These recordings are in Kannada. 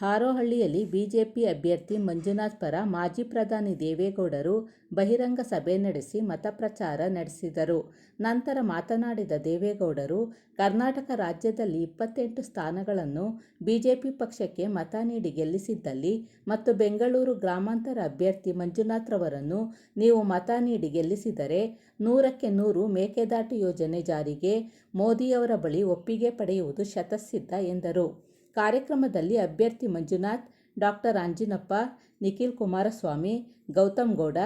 ಹಾರೋಹಳ್ಳಿಯಲ್ಲಿ ಬಿಜೆಪಿ ಅಭ್ಯರ್ಥಿ ಮಂಜುನಾಥ್ ಪರ ಮಾಜಿ ಪ್ರಧಾನಿ ದೇವೇಗೌಡರು ಬಹಿರಂಗ ಸಭೆ ನಡೆಸಿ ಮತಪ್ರಚಾರ ನಡೆಸಿದರು. ನಂತರ ಮಾತನಾಡಿದ ದೇವೇಗೌಡರು, ಕರ್ನಾಟಕ ರಾಜ್ಯದಲ್ಲಿ 28 ಸ್ಥಾನಗಳನ್ನು ಬಿಜೆಪಿ ಪಕ್ಷಕ್ಕೆ ಮತ ನೀಡಿ ಗೆಲ್ಲಿಸಿದ್ದಲ್ಲಿ ಮತ್ತು ಬೆಂಗಳೂರು ಗ್ರಾಮಾಂತರ ಅಭ್ಯರ್ಥಿ ಮಂಜುನಾಥ್ ರವರನ್ನು ನೀವು ಮತ ನೀಡಿ ಗೆಲ್ಲಿಸಿದರೆ 100ಕ್ಕೆ 100 ಮೇಕೆದಾಟು ಯೋಜನೆ ಜಾರಿಗೆ ಮೋದಿಯವರ ಬಳಿ ಒಪ್ಪಿಗೆ ಪಡೆಯುವುದು ಶತಸಿದ್ಧ ಎಂದರು. ಕಾರ್ಯಕ್ರಮದಲ್ಲಿ ಅಭ್ಯರ್ಥಿ ಮಂಜುನಾಥ್, ಡಾಕ್ಟರ್ ಅಂಜಿನಪ್ಪ, ನಿಖಿಲ್ ಕುಮಾರಸ್ವಾಮಿ, ಗೌತಮ್ ಗೌಡ,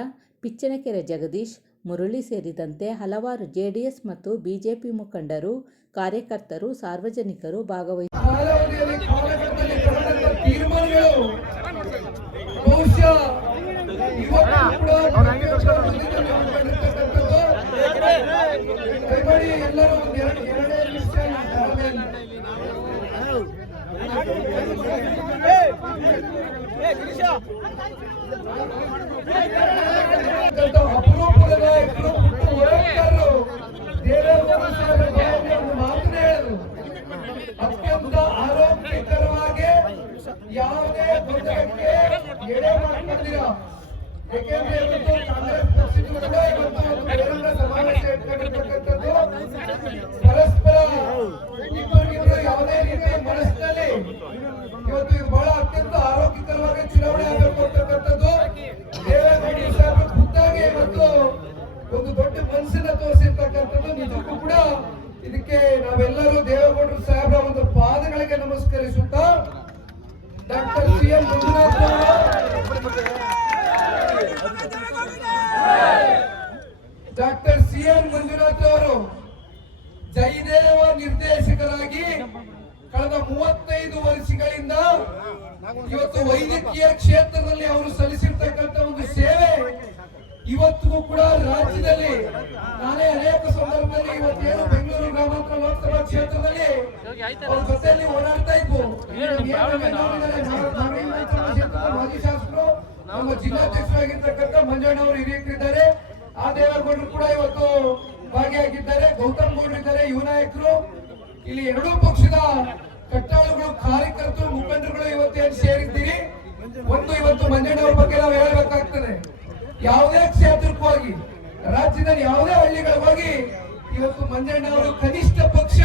ಪಿಚ್ಚನಕೆರೆ ಜಗದೀಶ್, ಮುರಳಿ ಸೇರಿದಂತೆ ಹಲವಾರು ಜೆಡಿಎಸ್ ಮತ್ತು ಬಿಜೆಪಿ ಮುಖಂಡರು, ಕಾರ್ಯಕರ್ತರು, ಸಾರ್ವಜನಿಕರು ಭಾಗವಹಿಸಿದ್ದರು. ಅಪರೂಪದ ನಾಯಕರು ವಯಸ್ಕರು ಅತ್ಯಂತ ಆರೋಗ್ಯಕರವಾಗಿ ಯಾವುದೇ ಗೊಂದಲಕ್ಕೆ ಎಡೆ ಮಾಡ್ಕೊಂಡಿರ. ಯಾಕೆಂದ್ರೆ ಇವತ್ತು ಕಾಂಗ್ರೆಸ್ ಪಕ್ಷದಿಂದ ಕೂಡ ಇವತ್ತು ಒಂದು ಬಹಿರಂಗ ಸಮಾವೇಶ ಇಟ್ಕೊಂಡಿರ್ತಕ್ಕಂಥದ್ದು ಪರಸ್ಪರ ಇಬ್ಬರಿಗಿಬ್ಬರು ಯಾವುದೇ ರೀತಿಯ ಮನಸ್ಸಿನಲ್ಲಿ ಇವತ್ತು ಇದು ಬಹಳ ಅತ್ಯಂತ ಆರೋಗ್ಯಕರವಾಗಿ ಚುನಾವಣೆ ಆಗಬೇಕು ಅಂತಕ್ಕಂಥದ್ದು ದೇವೇಗೌಡರು ಸಾಹೇಬರು ಖುದ್ದಾಗಿ ಇವತ್ತು ಒಂದು ದೊಡ್ಡ ಮನಸ್ಸನ್ನ ತೋರಿಸಿರ್ತಕ್ಕಂಥದ್ದು. ನಿಜಕ್ಕೂ ಕೂಡ ಇದಕ್ಕೆ ನಾವೆಲ್ಲರೂ ದೇವೇಗೌಡರು ಸಾಹೇಬರ ಒಂದು ಪಾದಗಳಿಗೆ ನಮಸ್ಕರಿಸುತ್ತಾ ಡಾಕ್ಟರ್ ಸಿ.ಎನ್. ಮಂಜುನಾಥ್ ಅವರು ಜಯದೇವ ನಿರ್ದೇಶಕರಾಗಿ ಕಳೆದ 35 ವರ್ಷಗಳಿಂದ ಇವತ್ತು ವೈದ್ಯಕೀಯ ಕ್ಷೇತ್ರದಲ್ಲಿ ಅವರು ಸಲ್ಲಿಸಿರ್ತಕ್ಕಂಥ ಒಂದು ಸೇವೆ ಇವತ್ತಿಗೂ ಕೂಡ ರಾಜ್ಯದಲ್ಲಿ ನಾನೇ ಅನೇಕ ಸಂದರ್ಭದಲ್ಲಿ ಇವತ್ತೇನು ಬೆಂಗಳೂರು ಗ್ರಾಮಾಂತರ ಲೋಕಸಭಾ ಕ್ಷೇತ್ರದಲ್ಲಿ ಅವ್ರ ಜೊತೆಯಲ್ಲಿ ಓಡಾಡ್ತಾ ಇದ್ವು. ಮಾಜಿ ಶಾಸಕರು ನಮ್ಮ ಜಿಲ್ಲಾಧ್ಯಕ್ಷರಾಗಿರ್ತಕ್ಕಂಥ ಮಂಜಣ್ಣವರು ಹಿರಿಯರಿದ್ದಾರೆ. ಆ ದೇವೇಗೌಡರು ಕೂಡ ಇವತ್ತು ಭಾಗಿಯಾಗಿದ್ದಾರೆ. ಗೌತಮ್ ಗೌಡರು ಇದ್ದಾರೆ, ಯುವ ನಾಯಕರು. ಇಲ್ಲಿ ಎರಡೂ ಪಕ್ಷದ ಕಟ್ಟಾಳುಗಳು, ಕಾರ್ಯಕರ್ತರು, ಮುಖಂಡರುಗಳು ಇವತ್ತೇನು ಸೇರಿದ್ದೀರಿ. ಒಂದು ಇವತ್ತು ಮಂಜಣ್ಣವ್ರ ಬಗ್ಗೆ ನಾವು ಹೇಳಬೇಕಾಗ್ತದೆ. ಯಾವುದೇ ಕ್ಷೇತ್ರಕ್ಕೂ ಹೋಗಿ, ರಾಜ್ಯದಲ್ಲಿ ಯಾವುದೇ ಹಳ್ಳಿಗಳಿಗೆ ಹೋಗಿ ಇವತ್ತು ಮಂಜಣ್ಣವರು ಕನಿಷ್ಠ ಪಕ್ಷ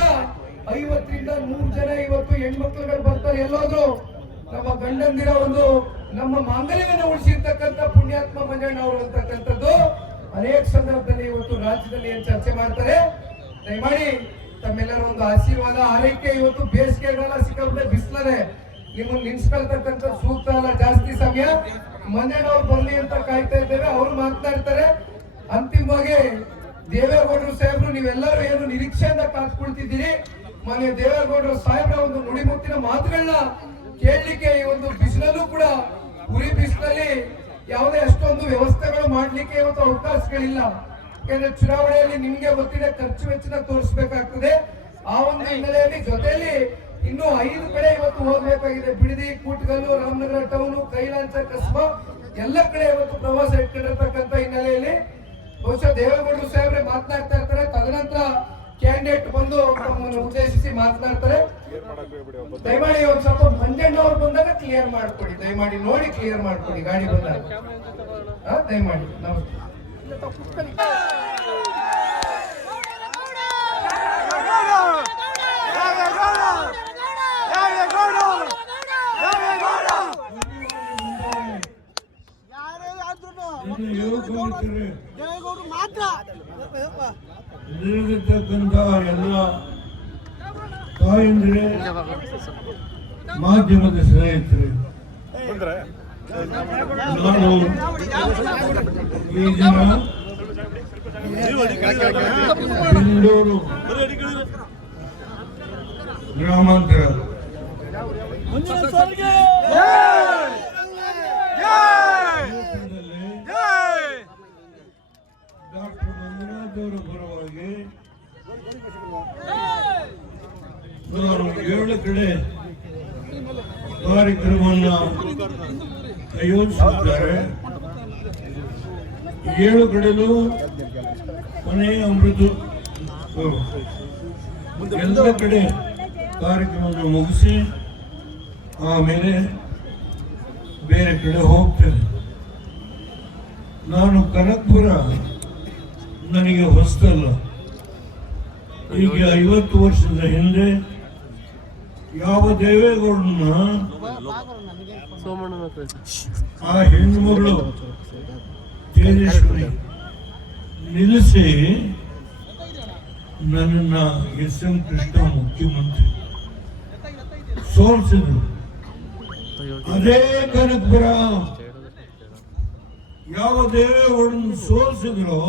50ರಿಂದ 100 ಜನ ಇವತ್ತು ಹೆಣ್ಮಕ್ಳುಗಳು ಬರ್ತಾರೆ. ಎಲ್ಲೋದ್ರು ನಮ್ಮ ಗಂಡಂದಿರ ಒಂದು ನಮ್ಮ ಮಾಂಗಲ್ಯವನ್ನು ಉಳಿಸಿರ್ತಕ್ಕಂಥ ಪುಣ್ಯಾತ್ಮ ಮಂಜಣ್ಣವರು ಅಂತಕ್ಕಂಥದ್ದು ಅನೇಕ ಸಂದರ್ಭದಲ್ಲಿ ಇವತ್ತು ರಾಜ್ಯದಲ್ಲಿ ಏನ್ ಚರ್ಚೆ ಮಾಡ್ತಾರೆ. ದಯಮಾಡಿ ತಮ್ಮೆಲ್ಲರ ಒಂದು ಆಶೀರ್ವಾದ, ಆರೈಕೆ. ಇವತ್ತು ಬೇಸಿಗೆಗಾಲ ಸಿಕ್ಕಾಬಿಟ್ಟೆ ಬಿಸಿಲದೆ, ನಿಮ್ಮನ್ನು ನಿಲ್ಸ್ಕೊಳ್ತಕ್ಕಂಥ ಸೂಕ್ತ ಅಲ್ಲ. ಜಾಸ್ತಿ ಸಮಯ ಮಂಜಣ್ಣವ್ರು ಬರ್ಲಿ ಅಂತ ಕಾಯ್ತಾ ಇದ್ದೇವೆ. ಅವರು ಮಾತನಾಡ್ತಾರೆ. ಅಂತಿಮವಾಗಿ ದೇವೇಗೌಡರು ಸಾಹೇಬ್ರು ನೀವೆಲ್ಲರೂ ಏನು ನಿರೀಕ್ಷೆಯಿಂದ ಕಾತ್ಕೊಳ್ತಿದ್ದೀರಿ. ಮನೆ ದೇವೇಗೌಡರು ಸಾಹೇಬ್ರ ಒಂದು ನುಡಿಮುತ್ತಿನ ಮಾತುಗಳನ್ನ ಕೇಳಲಿಕ್ಕೆ ಈ ಒಂದು ಬಿಸಿಲಲ್ಲೂ ಕೂಡ, ಉರಿ ಬಿಸಿಲಲ್ಲಿ ಯಾವುದೇ ಅಷ್ಟೊಂದು ವ್ಯವಸ್ಥೆಗಳು ಮಾಡ್ಲಿಕ್ಕೆ ಇವತ್ತು ಅವಕಾಶಗಳಿಲ್ಲ. ಯಾಕಂದ್ರೆ ಚುನಾವಣೆಯಲ್ಲಿ ನಿಮ್ಗೆ ಗೊತ್ತಿದೆ ಖರ್ಚು ವೆಚ್ಚನ ತೋರಿಸಬೇಕಾಗ್ತದೆ. ಆ ಒಂದು ಹಿನ್ನೆಲೆಯಲ್ಲಿ ಜೊತೆಯಲ್ಲಿ ಇನ್ನು 5 ಕಡೆ ಇವತ್ತು ಹೋಗ್ಬೇಕಾಗಿದೆ. ಬಿಡದಿ, ಕೂಟಗಲ್ಲು, ರಾಮನಗರ ಟೌನು, ಕೈಲಾಂಚ, ಕಸ್ಬಾ ಎಲ್ಲ ಕಡೆ ಇವತ್ತು ಪ್ರವಾಸ ಇಟ್ಕೊಂಡಿರ್ತಕ್ಕಂಥ ಹಿನ್ನೆಲೆಯಲ್ಲಿ ಬಹುಶಃ ದೇವೇಗೌಡರು ಸಾಹೇಬ್ರೆ ಮಾತನಾಡ್ತಾ ಇರ್ತಾರೆ. ತದನಂತರ ಕ್ಯಾಂಡಿಡೇಟ್ ಬಂದು ನಮ್ಮನ್ನು ಉದ್ದೇಶಿಸಿ ಮಾತನಾಡ್ತಾರೆ. ದಯಮಾಡಿ ಒಂದ್ ಸ್ವಲ್ಪ ಮಂಜಣ್ಣವ್ರು ಬಂದಾಗ ಕ್ಲಿಯರ್ ಮಾಡ್ಕೊಡಿ. ದಯಮಾಡಿ ನೋಡಿ ಕ್ಲಿಯರ್ ಮಾಡ್ಕೊಡಿ ಗಾಡಿ ಬಂದಾಗ. ದಯಮಾಡಿ ನಮಸ್ತೆ. ಇಲ್ಲಿರತಕ್ಕಂಥ ಎಲ್ಲ ತಾಯಂದಿರೇ, ಮಾಧ್ಯಮದ ಸ್ನೇಹಿತರೆ, ನಾನು ಈ ದಿನ ಬೆಂಗಳೂರು ಗ್ರಾಮಾಂತರ ಡಾಕ್ಟರ್ ಮಂಜುನಾಥ್ ಅವರ ಪರವಾಗಿ ನಾನು 7 ಕಡೆ ಕಾರ್ಯಕ್ರಮವನ್ನು ಆಯೋಜಿಸಿದ್ದಾರೆ. 7 ಕಡೆಲೂ ಮನೆ ಅಮೃತ ಎಲ್ಲ ಕಡೆ ಕಾರ್ಯಕ್ರಮವನ್ನು ಮುಗಿಸಿ ಆಮೇಲೆ ಬೇರೆ ಕಡೆ ಹೋಗ್ತೇನೆ. ನಾನು ಕನಕಪುರ ನನಗೆ ಹೊಸದಲ್ಲ. ಈಗ 50 ವರ್ಷದ ಹಿಂದೆ ಯಾವ ದೇವೇಗೌಡನ ಆ ಹೆಣ್ಣು ಮಗಳು ತೇಜಸ್ವಿನಿ ನಿಲ್ಲಿಸಿ ನನ್ನನ್ನ ಎಸ್.ಎಂ. ಕೃಷ್ಣ ಮುಖ್ಯಮಂತ್ರಿ ಸೋಲಿಸಿದ್ರು. ಅದೇ ಕನಕಪುರ ಯಾವ ದೇವೇಗೌಡನ ಸೋಲಿಸಿದ್ರು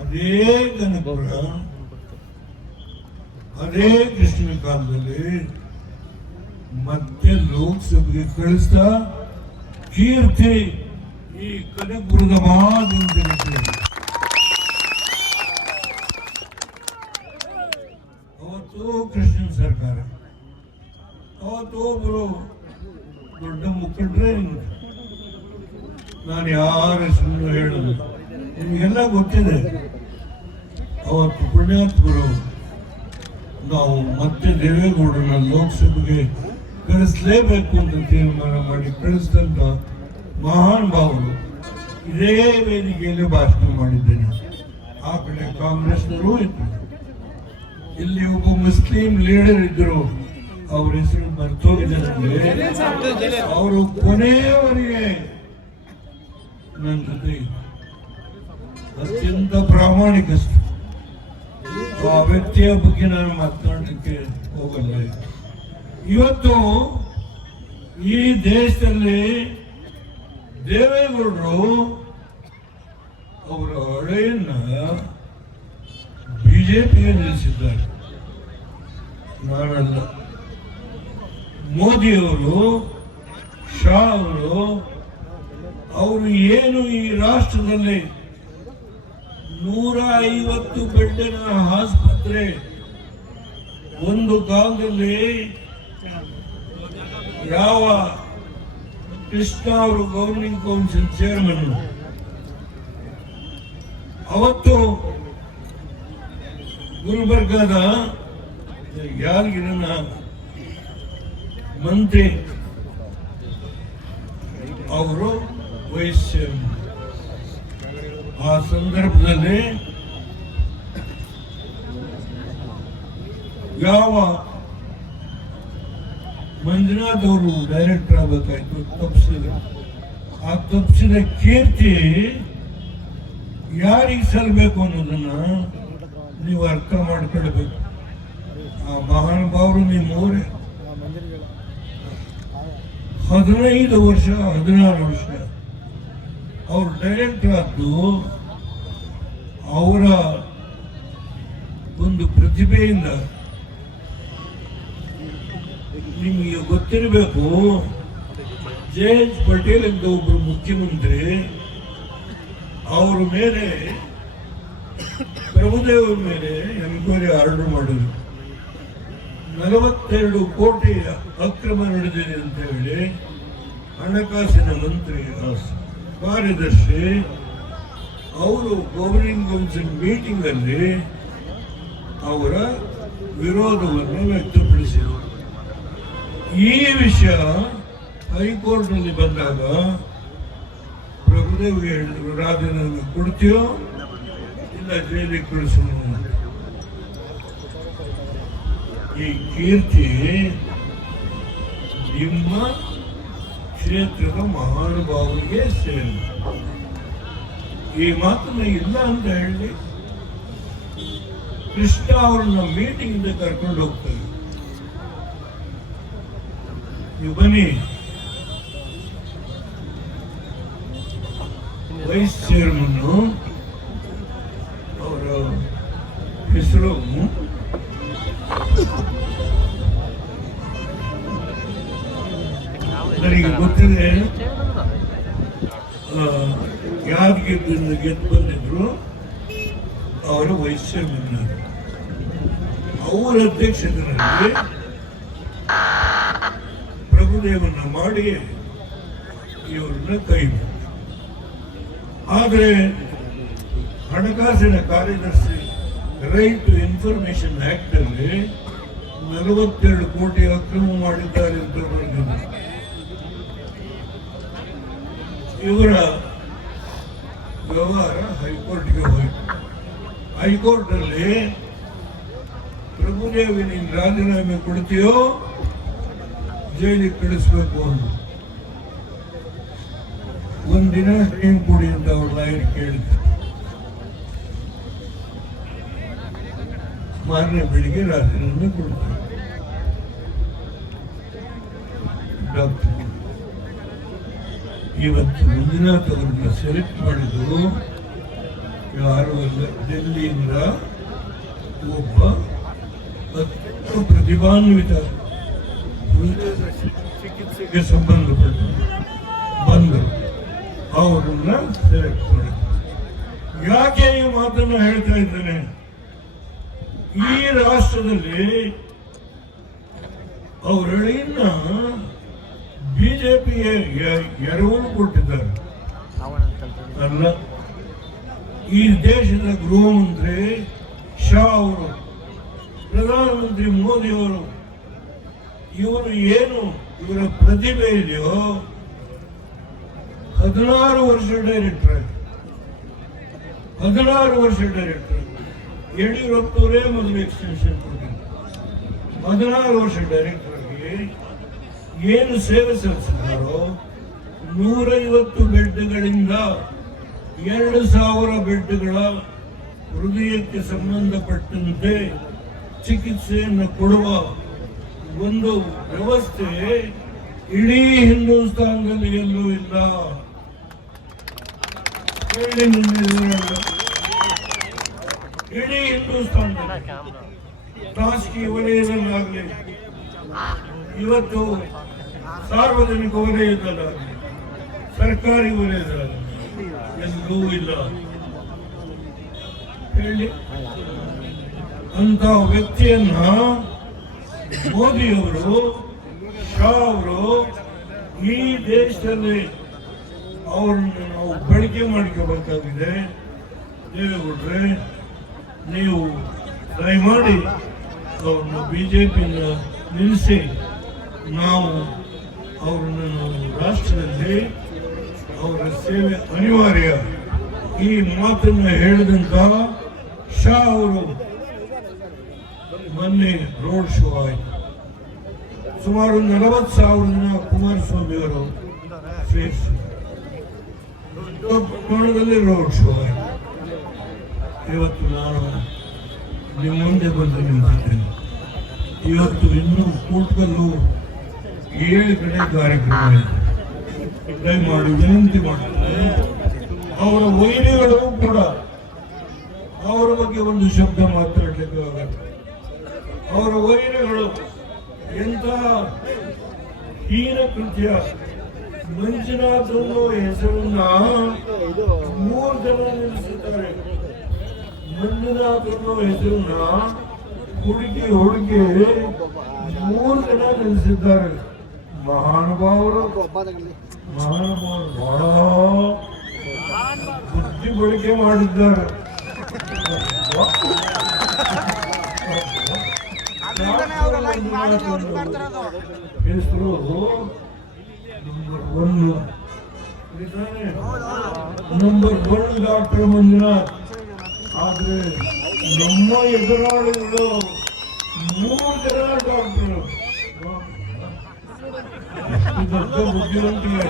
ಅದೇ ಕನಕಪುರ ಅದೇ ಕೃಷ್ಣನ ಕಾಲದಲ್ಲಿ ಮತ್ತೆ ಲೋಕಸಭೆಗೆ ಕಳಿಸ್ತಾ ಕೀರ್ತಿ ಈ ಕನಕಪುರದ ಮಾತಂತೆ. ಅವತ್ತು ಕೃಷ್ಣನ ಸರ್ಕಾರ, ಅವತ್ತು ಒಬ್ಬರು ದೊಡ್ಡ ಮುಖಂಡ್ರೆ, ನಾನು ಯಾರ ಹೆಸರನ್ನು ಹೇಳೋದು ನಿಮಗೆಲ್ಲ ಗೊತ್ತಿದೆ. ಅವತ್ತು ಪುಣ್ಯಾತ್ಮರು ನಾವು ಮತ್ತೆ ದೇವೇಗೌಡರನ್ನ ಲೋಕಸಭೆಗೆ ಕಳಿಸ್ಲೇಬೇಕು ಅಂತ ತೀರ್ಮಾನ ಮಾಡಿ ಕಳಿಸಿದಂತ ಮಹಾನ್ ಭಾವರು. ಇದೇ ವೇದಿಕೆಯಲ್ಲಿ ಭಾಷಣ ಮಾಡಿದ್ದೇನೆ. ಆ ಕಡೆ ಕಾಂಗ್ರೆಸ್ನವರು ಇದ್ರು, ಇಲ್ಲಿ ಒಬ್ಬ ಮುಸ್ಲಿಂ ಲೀಡರ್ ಇದ್ರು, ಅವ್ರ ಹೆಸರು ಮರ್ತೋಗಿದೆ ನನಗೆ. ಅವರು ಕೊನೆಯವರೆಗೆ ನನ್ನ ಜೊತೆ ಅತ್ಯಂತ ಪ್ರಾಮಾಣಿಕಸ್ಥ. ಆ ವ್ಯಕ್ತಿಯ ಬಗ್ಗೆ ನಾನು ಮಾತನಾಡಲಿಕ್ಕೆ ಹೋಗಲ್ಲ. ಇವತ್ತು ಈ ದೇಶದಲ್ಲಿ ದೇವೇಗೌಡರು ಅವರ ಹಳೆಯನ್ನ ಬಿಜೆಪಿಗೆ ನಿಲ್ಲಿಸಿದ್ದಾರೆ. ನಾನಲ್ಲ. ಮೋದಿಯವರು, ಶಾ ಅವರು ಏನು ಈ ರಾಷ್ಟ್ರದಲ್ಲಿ 150 ಬೆಡ್ಡಿನ ಆಸ್ಪತ್ರೆ ಒಂದು ಕಾಲದಲ್ಲಿ ಯಾವ ಕೃಷ್ಣ ಅವರು ಗವರ್ನಿಂಗ್ ಕೌನ್ಸಿಲ್ ಚೇರ್ಮನ್, ಅವತ್ತು ಗುಲ್ಬರ್ಗಾದ ಯಾದಗಿರಿನ ಮಂತ್ರಿ ಅವರು ವೈಸ್ ಚೇರ್ಮನ್. ಆ ಸಂದರ್ಭದಲ್ಲಿ ಯಾವ ಮಂಜುನಾಥ್ ಅವರು ಡೈರೆಕ್ಟರ್ ಆಗಬೇಕಾಯ್ತು, ತಪ್ಪಿಸಿದ್ರು. ಆ ತಪ್ಪಿಸಿದ ಕೀರ್ತಿ ಯಾರಿಗೆ ಸಲ್ಲಬೇಕು ಅನ್ನೋದನ್ನ ನೀವು ಅರ್ಥ ಮಾಡ್ಕೊಳ್ಬೇಕು. ಆ ಮಹಾನುಭಾವರು ನಿಮ್ಮವರೇ. 15 ವರ್ಷ 16 ವರ್ಷ ಅವರು ಡೈರೆಕ್ಟರ್ ಆದ್ದು ಅವರ ಒಂದು ಪ್ರತಿಭೆಯಿಂದ. ನಿಮಗೆ ಗೊತ್ತಿರಬೇಕು, ಜಯಂತ್ ಪಟೇಲ್ ಅಂತ ಒಬ್ಬರು ಮುಖ್ಯಮಂತ್ರಿ, ಅವರ ಮೇಲೆ ಪ್ರಭುದೇವರ ಮೇಲೆ ಎನ್ಕ್ವೈರಿ ಆರ್ಡರ್ ಮಾಡಿದ್ರು. 42 ಕೋಟಿ ಅಕ್ರಮ ನಡೆದಿದೆ ಅಂತ ಹೇಳಿ ಹಣಕಾಸಿನ ಮಂತ್ರಿ ಕಾರ್ಯದರ್ಶಿ ಅವರು ಗವರ್ನಿಂಗ್ ಕೌನ್ಸಿಲ್ ಮೀಟಿಂಗ್ ಅಲ್ಲಿ ಅವರ ವಿರೋಧವನ್ನು ವ್ಯಕ್ತಪಡಿಸಿದರು. ಈ ವಿಷಯ ಹೈಕೋರ್ಟ್ ನಲ್ಲಿ ಬಂದಾಗ ಪ್ರಭುದೇವ್ ಹೇಳಿದ್ರು, ರಾಜೀನಾಮೆ ಕೊಡ್ತೀಯೋ ಇಲ್ಲ ಜೈಲಿಗೆ ಕಳಿಸೋಣ. ಈ ಕೀರ್ತಿ ನಿಮ್ಮ ಕ್ಷೇತ್ರದ ಮಹಾನುಭಾವರಿಗೆ ಸೇರಿ. ಈ ಮಾತನ್ನ ಇಲ್ಲ ಅಂತ ಹೇಳಿ ಕೃಷ್ಣ ಅವರನ್ನ ಮೀಟಿಂಗ್ ಇಂದ ಕರ್ಕೊಂಡು ಹೋಗ್ತಾರೆ. ನೀವು ಬನ್ನಿ, ವೈಸ್ ಚೇರ್ಮನ್ ಅವರ ಹೆಸರು ನನಗೆ ಗೊತ್ತಿದೆ. ಯಾದಗಿರಿಯಿಂದ ಗೆದ್ದು ಬಂದಿದ್ರು, ಅವರ ವೈಸ್ ಚೇರ್ಮನ್. ಅವರ ಅಧ್ಯಕ್ಷತೆಯಲ್ಲಿ ಪ್ರಭುದೇವನ್ನ ಮಾಡಿ ಇವರನ್ನ ಕೈ ಬಿಟ್ಟು. ಆದರೆ ಹಣಕಾಸಿನ ಕಾರ್ಯದರ್ಶಿ ರೈಟ್ ಟು ಇನ್ಫಾರ್ಮೇಶನ್ ಆಕ್ಟ್ ಅಲ್ಲಿ 42 ಕೋಟಿ ಅಕ್ರಮ ಮಾಡಿದ್ದಾರೆ ಅಂತ ಬರೆದಿದೆ. ಇವರ ವ್ಯವಹಾರ ಹೈಕೋರ್ಟ್ಗೆ ಹೋಯಿತು. ಹೈಕೋರ್ಟ್ ಅಲ್ಲಿ ಪ್ರಭುದೇವಿ ನೀನು ರಾಜೀನಾಮೆ ಕೊಡ್ತೀಯೋ ಜೈಲಿಗೆ ಕಳಿಸ್ಬೇಕು ಅಂತ ಒಂದಿನ ಟೈಮ್ ಕೊಡಿ ಅಂತ ಅವ್ರ ಲಾಯರ್ ಕೇಳಿದ್ರು. ಮಾರನೇ ಬೆಳಿಗ್ಗೆ ರಾಜೀನಾಮೆ ಕೊಡ್ತಾರೆ. ಡಾಕ್ಟರ್ ಇವತ್ತು ಮಂಜುನಾಥ್ ಅವರನ್ನ ಸೆಲೆಕ್ಟ್ ಮಾಡಿದ್ದು ಯಾರು ಅಲ್ಲ, ಡೆಲ್ಲಿಯಿಂದ ಒಬ್ಬ ಅತ್ಯಂತ ಪ್ರತಿಭಾನ್ವಿತ ಚಿಕಿತ್ಸೆಗೆ ಸಂಬಂಧಪಟ್ಟ ಬಂದರು, ಅವರನ್ನ ಸೆಲೆಕ್ಟ್ ಮಾಡಿದ್ರು. ಯಾಕೆ ಈ ಮಾತನ್ನು ಹೇಳ್ತಾ ಇದ್ದೇನೆ? ಈ ರಾಷ್ಟ್ರದಲ್ಲಿ ಅವರಳಿಯನ್ನ ಬಿಜೆಪಿಗೆ ಎರವಲು ಕೊಟ್ಟಿದ್ದಾರೆ ಅಲ್ಲ. ಈ ದೇಶದ ಗೃಹ ಮಂತ್ರಿ ಶಾ ಅವರು, ಪ್ರಧಾನಮಂತ್ರಿ ಮೋದಿ ಅವರು, ಇವರು ಏನು ಇವರ ಪ್ರತಿಭೆ ಇದೆಯೋ 16 ವರ್ಷ ಡೈರೆಕ್ಟರ್, 16 ವರ್ಷ ಡೈರೆಕ್ಟರ್. ಯಡಿಯೂರಪ್ಪನವರೇ ಮೊದಲು ಎಕ್ಸ್ಟೆನ್ಷನ್ ಕೊಟ್ಟಿದ್ದಾರೆ. 16 ವರ್ಷ ಡೈರೆಕ್ಟರ್ ಆಗಿ ಏನು ಸೇವೆ ಸಲ್ಲಿಸಿದ್ದಾರೋ 150 ಬೆಡ್ಗಳಿಂದ 2,000 ಬೆಡ್ಗಳ ಹೃದಯಕ್ಕೆ ಸಂಬಂಧಪಟ್ಟಂತೆ ಚಿಕಿತ್ಸೆಯನ್ನು ಕೊಡುವ ಒಂದು ವ್ಯವಸ್ಥೆ ಇಡೀ ಹಿಂದೂಸ್ತಾನದಲ್ಲಿ ಎಲ್ಲೂ ಇಲ್ಲ. ಇಡೀ ಹಿಂದೂಸ್ತಾನದಲ್ಲಿ ಖಾಸಗಿ ವಲಯದಲ್ಲಾಗಲಿ, ಇವತ್ತು ಸಾರ್ವಜನಿಕ ವಲಯದಲ್ಲಾಗಲಿ, ಸರ್ಕಾರಿ ವಲಯದಲ್ಲಾಗಲಿ ಎಲ್ಲೂ ಇಲ್ಲ. ಹೇಳಿ, ಅಂತ ವ್ಯಕ್ತಿಯನ್ನ ಮೋದಿಯವರು, ಶಾ ಅವರು ಈ ದೇಶದಲ್ಲಿ ಅವರನ್ನು ನಾವು ಬಳಕೆ ಮಾಡಿಕೋಬೇಕಾಗಿದೆ. ದೇವೇಗೌಡ್ರೆ, ನೀವು ದಯಮಾಡಿ ಅವ್ರನ್ನ ಬಿಜೆಪಿಯಿಂದ ನಿಲ್ಲಿಸಿ, ನಾವು ಅವರನ್ನು ರಾಷ್ಟ್ರದಲ್ಲಿ ಅವರ ಸೇವೆ ಅನಿವಾರ್ಯ. ಈ ಮಾತನ್ನು ಹೇಳಿದಂತ ಶಾ ಅವರು ಮೊನ್ನೆ ರೋಡ್ ಶೋ ಆಯಿತು. ಸುಮಾರು 40,000 ಜನ ಕುಮಾರಸ್ವಾಮಿ ಅವರು ಸೇರಿಸಿ ದೊಡ್ಡ ಪ್ರಮಾಣದಲ್ಲಿ ರೋಡ್ ಶೋ ಆಯಿತು. ಇವತ್ತು ನಾನು ನಿಮ್ಮ ಮುಂದೆ ಬಂದು ನಿಂತಿದ್ದೇನೆ. ಇವತ್ತು ಇನ್ನೂ ಕೂಟ್ಕಲ್ಲು 7 ಕಡೆ ಕಾರ್ಯಕ್ರಮ ಇದೆ. ದಯಮಾಡಿ ವಿನಂತಿ ಮಾಡ್ತಾರೆ, ಅವರ ವೈರಿಗಳು ಕೂಡ ಅವರ ಬಗ್ಗೆ ಒಂದು ಶಬ್ದ ಮಾತಾಡಲಿಕ್ಕೆ ಆಗಲ್ಲ. ಅವರ ವೈರಿಗಳು ಎಂತಹ ಹೀನ ಕೃತ್ಯ, ಮಂಜುನಾಥ್ ಅನ್ನೋ ಹೆಸರನ್ನ 3 ಜನ ನಿಲ್ಲಿಸಿದ್ದಾರೆ. ಮಂಜುನಾಥ್ ಅನ್ನೋ ಹೆಸರನ್ನ ಹುಡುಕಿ 3 ಜನ ನಿಲ್ಲಿಸಿದ್ದಾರೆ. ಮಹಾನುಭಾವರು ಬಹಳ ಬುದ್ಧಿ ಬಳಕೆ ಮಾಡಿದ್ದಾರೆ. ಹೆಸರು ನಂಬರ್ 1 ಡಾಕ್ಟರ್ ಮಂಜುನಾಥ್. ಆದ್ರೆ ನಮ್ಮ ಎದುರಾಳಿಗಳು 3 ಜನ ಡಾಕ್ಟರ್. ದೊಡ್ಡ ಬುದ್ಧಿವಂತಿಕೆ.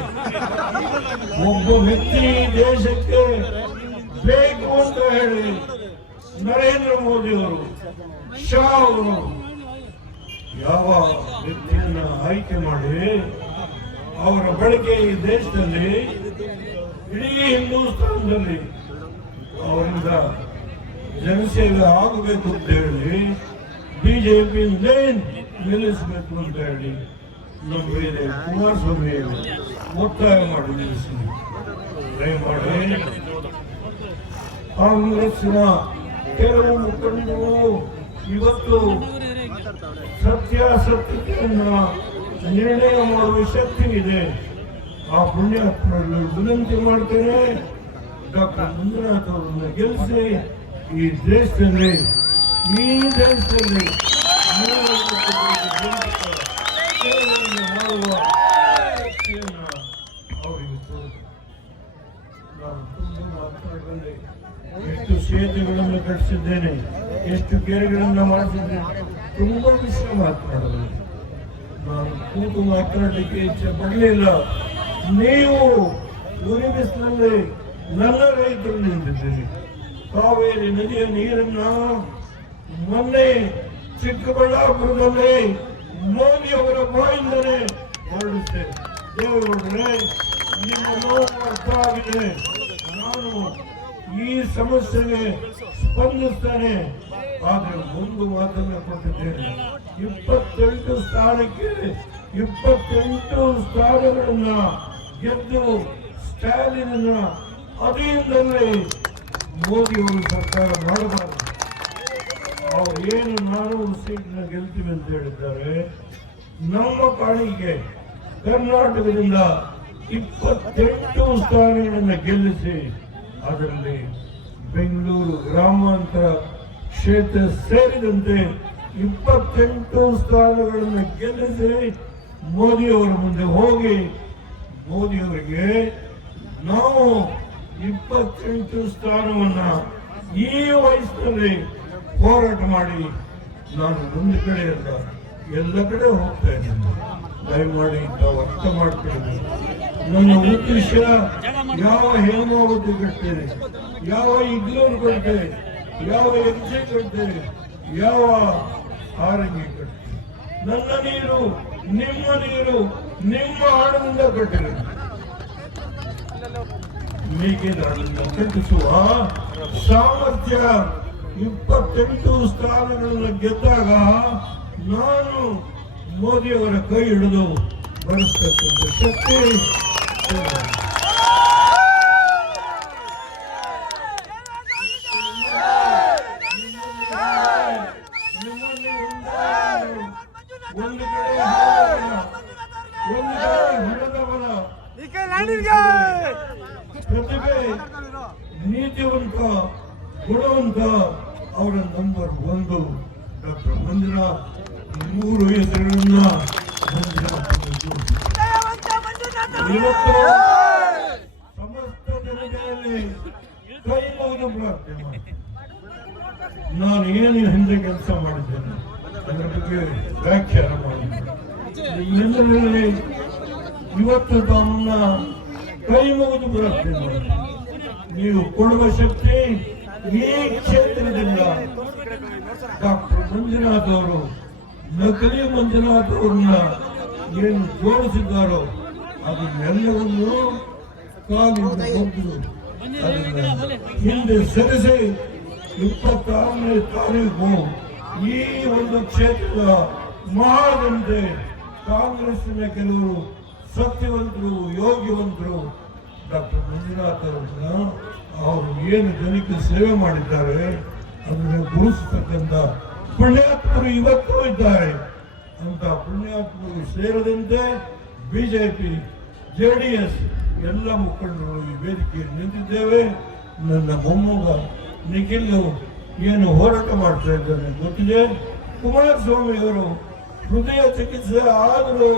ಒಬ್ಬ ವ್ಯಕ್ತಿ ದೇಶಕ್ಕೆ ಬೇಕು ಅಂತ ಹೇಳಿ ನರೇಂದ್ರ ಮೋದಿ ಅವರು, ಶಾ ಅವರು ಯಾವ ವ್ಯಕ್ತಿಯನ್ನ ಆಯ್ಕೆ ಮಾಡಿ ಅವರ ಬಳಕೆ ಈ ದೇಶದಲ್ಲಿ, ಇಡೀ ಹಿಂದೂಸ್ತಾನದಲ್ಲಿ ಅವರಿಂದ ಜನಸೇವೆ ಆಗಬೇಕು ಅಂತ ಹೇಳಿ ಬಿಜೆಪಿಯಿಂದಲೇ ನಿಲ್ಲಿಸಬೇಕು ಅಂತ ಹೇಳಿ ನಮ್ಮ ಮೇಲೆ ಕುಮಾರಸ್ವಾಮಿ ಒತ್ತಾಯ ಮಾಡಿ ನಿಲ್ಲಿಸಿದ್ವಿ. ದಯಮಾಡಿ ಕಾಂಗ್ರೆಸ್ನ ಕೆಲವು ಮುಖಂಡರು ಇವತ್ತು ಸತ್ಯಾಸತ್ಯತೆಯನ್ನ ನಿರ್ಣಯ ಮಾಡುವ ಶಕ್ತಿ ಇದೆ. ಆ ಪುಣ್ಯಾತ್ಮರಲ್ಲಿ ವಿನಂತಿ ಮಾಡ್ತೇನೆ, ಡಾಕ್ಟರ್ ಮಂಜುನಾಥ್ ಅವರನ್ನು ಗೆಲ್ಲಿಸಿ ಈ ದೇಶದಲ್ಲಿ ಸೇವೆಯನ್ನು ಮಾಡುವ ಶಕ್ತಿಯನ್ನು ಅವರಿಗೆ ತೋರಿಸಿ. ನಾನು ತುಂಬ ಮಾತನಾಡಬಲ್ಲೆ. ಎಷ್ಟು ಸೇತುವೆಗಳನ್ನು ಕಟ್ಟಿಸಿದ್ದೇನೆ, ಎಷ್ಟು ಕೆರೆಗಳನ್ನು ಮಾಡಿಸಿದ್ದೇನೆ, ತುಂಬ ವಿಷಯ ಮಾತನಾಡಬಲ್ಲೆ. ನಾನು ಕೂತು ಮಾತನಾಡಲಿಕ್ಕೆ ಇಚ್ಛೆ ಪಡಲಿಲ್ಲ. ನೀವು ಉರಿ ಬಿಸಿಲಲ್ಲಿ ನನ್ನ ರೈತರು ನಿಂತಿದ್ದೀರಿ. ಕಾವೇರಿ ನದಿಯ ನೀರನ್ನ ಮೊನ್ನೆ ಚಿಕ್ಕಬಳ್ಳಾಪುರದಲ್ಲಿ ಮೋದಿ ಅವರ ಬಾಯಿಂದಲೇ ಹೊರಡಿಸಿದೆ. ದೇವೇಗೌಡರೇ, ನಿಮ್ಮ ನೋವು ಅರ್ಥ ಆಗಿದೆ. ನಾನು ಈ ಸಮಸ್ಯೆಗೆ ಸ್ಪಂದಿಸ್ತೇನೆ. ಆದರೆ ಒಂದು ಮಾತನ್ನು ಕೊಟ್ಟಿದ್ದೇನೆ, 28 ಸ್ಥಾನಕ್ಕೆ 28 ಸ್ಥಾನಗಳನ್ನ ಗೆದ್ದು ಸ್ಟಾಲಿನ್ನ ಅಧೀನದಲ್ಲಿ ಮೋದಿಯವರು ಸರ್ಕಾರ ಮಾಡಬಾರದು. ಅವ್ರು ಏನು 400 ಸೀಟ್ನ ಗೆಲ್ತೀವಿ ಅಂತ ಹೇಳಿದ್ದಾರೆ. ನಮ್ಮ ಕಾಣಿಕೆ ಕರ್ನಾಟಕದಿಂದ 28 ಸ್ಥಾನಗಳನ್ನು ಗೆಲ್ಲಿಸಿ ಅದರಲ್ಲಿ ಬೆಂಗಳೂರು ಗ್ರಾಮಾಂತರ ಕ್ಷೇತ್ರ ಸೇರಿದಂತೆ 28 ಸ್ಥಾನಗಳನ್ನು ಗೆಲ್ಲಿಸಿ ಮೋದಿಯವರ ಮುಂದೆ ಹೋಗಿ ಮೋದಿಯವರಿಗೆ ನಾವು 28 ಸ್ಥಾನವನ್ನ ಈ ವಯಸ್ಸಿನಲ್ಲಿ ಹೋರಾಟ ಮಾಡಿ ನಾನು ಒಂದು ಕಡೆ ಅಲ್ಲ ಎಲ್ಲ ಕಡೆ ಹೋಗ್ತಾ ಇದ್ದೇನೆ. ದಯಮಾಡಿ ತಾವು ಅರ್ಥ ಮಾಡ್ಕೊಳ್ಳಿ. ನನ್ನ ಉದ್ದೇಶ ಯಾವ ಹೇಮಾವತಿ ಕಟ್ತೇನೆ, ಯಾವ ಇಗ್ಲೂರು ಕಟ್ತೇನೆ, ಯಾವ ಹೆಜ್ಜೆ ಕಟ್ತೇನೆ, ಯಾವ ಆರಂಗಿ ಕಟ್ತೇನೆ. ನನ್ನ ನೀರು ನಿಮ್ಮ ಹಣದಿಂದ ಕಟ್ಟಿದೆ. ಮೇಕೆದಾಟನ್ನು ಕಟ್ಟಿಸುವ ಸಾಮರ್ಥ್ಯ 28 ಸ್ಥಾನಗಳನ್ನು ಗೆದ್ದಾಗ ನಾನು ಮೋದಿಯವರ ಕೈ ಹಿಡಿದು ಬರೆಸ್ತಕ್ಕಂಥ ಶಕ್ತಿ ಒಂದು ಕಡೆ ಹಣದವರ ಪ್ರತಿಭೆ, ನೀತಿವಂತ, ಗುಣವಂತ ಅವರ ನಂಬರ್ 1 ಡಾಕ್ಟರ್ ಮಂಜುನಾಥ್. 3 ಹೆಸರುಗಳನ್ನ ಇವತ್ತು ಸಮಸ್ತ ಜನತೆಯಲ್ಲಿ ಕೈ ಮುಗಿದು ಪ್ರಾರ್ಥನೆ ಮಾಡಿ. ನಾನು ಏನು ಹಿಂದೆ ಕೆಲಸ ಮಾಡಿದ್ದೇನೆ ಅದರ ಬಗ್ಗೆ ವ್ಯಾಖ್ಯಾನ ಮಾಡಿದ್ದೇನೆ. ನಿಮ್ಮೆಲ್ಲರಲ್ಲಿ ಇವತ್ತು ತಮ್ಮನ್ನ ಕೈ ಮುಗಿದು ಪ್ರಾರ್ಥನೆ ಮಾಡಿ. ನೀವು ಕೊಡುವ ಶಕ್ತಿ ಈ ಕ್ಷೇತ್ರದಿಂದ ಡಾಕ್ಟರ್ ಮಂಜುನಾಥ್ ಅವರು, ನಕಲಿ ಮಂಜುನಾಥ್ ಅವ್ರನ್ನ ಏನು ಜೋಡಿಸಿದ್ದಾರೋ ಅದನ್ನೆಲ್ಲವನ್ನು ಕಾಲಿಂದ ಹೊತ್ತು ಅದನ್ನ ಹಿಂದೆ ಸರಿಸಿ 26ನೇ ತಾರೀಕು ಈ ಒಂದು ಕ್ಷೇತ್ರದ ಮಹಾಜನತೆ, ಕಾಂಗ್ರೆಸ್ಸಿನ ಕೆಲವರು ಸತ್ಯವಂತರು, ಯೋಗ್ಯವಂತರು ಡಾಕ್ಟರ್ ಮಂಜುನಾಥ್ ಅವರನ್ನ ಅವರು ಏನು ಜನಕ್ಕೆ ಸೇವೆ ಮಾಡಿದ್ದಾರೆ ಅದನ್ನು ಗುರುತಿಸತಕ್ಕಂಥ ಪುಣ್ಯಾತ್ಮರು ಇವತ್ತು ಇದ್ದಾರೆ. ಅಂತ ಪುಣ್ಯಾತ್ಮರು ಸೇರಿದಂತೆ ಬಿಜೆಪಿ, ಜೆಡಿಎಸ್ ಎಲ್ಲ ಮುಖಂಡರು ಈ ವೇದಿಕೆಯಲ್ಲಿ ನಿಂತಿದ್ದೇವೆ. ನನ್ನ ಮೊಮ್ಮಗ ನಿಖಿಲ್ ಏನು ಹೋರಾಟ ಮಾಡ್ತಾ ಇದ್ದಾನೆ ಗೊತ್ತಿದೆ. ಕುಮಾರಸ್ವಾಮಿ ಅವರು ಹೃದಯ ಚಿಕಿತ್ಸೆ ಆದರೂ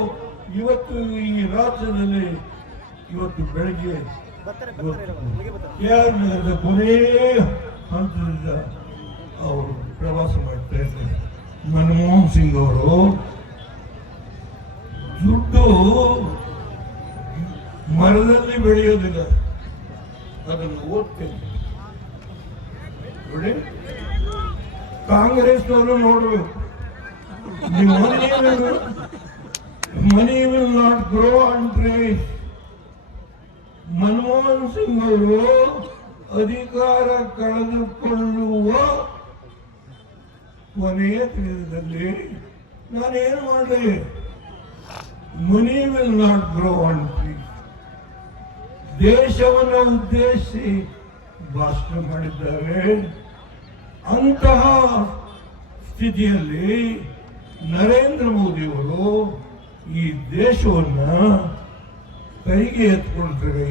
ಇವತ್ತು ಈ ರಾಜ್ಯದಲ್ಲಿ ಇವತ್ತು ಬೆಳಗ್ಗೆ KR ನಗರದ ಕೊನೆಯ ಹಂತದಿಂದ ಅವರು ಪ್ರವಾಸ ಮಾಡ್ತಾ ಇದ್ದಾರೆ. ಮನಮೋಹನ್ ಸಿಂಗ್ ಅವರು ದುಡ್ಡು ಮರದಲ್ಲಿ ಬೆಳೆಯೋದಿಲ್ಲ, ಅದನ್ನು ಓದ್ತೇನೆ ನೋಡಿ. ಕಾಂಗ್ರೆಸ್ನವರು ನೋಡಬೇಕು, money will not grow on trees. Manmohan Singh ಅವರು ಅಧಿಕಾರ ಕಳೆದುಕೊಳ್ಳುವ ಕೊನೆಯ ದಿನದಲ್ಲಿ ನಾನೇನು ಮಾಡಲಿ? Money will not grow on trees. ದೇಶವನ್ನು ಉದ್ದೇಶಿಸಿ ಭಾಷಣ ಮಾಡಿದ್ದಾರೆ. ಅಂತಹ ಸ್ಥಿತಿಯಲ್ಲಿ ನರೇಂದ್ರ ಮೋದಿಯವರು ಈ ದೇಶವನ್ನ ಕೈಗೆ ಎತ್ಕೊಳ್ತಾರೆ.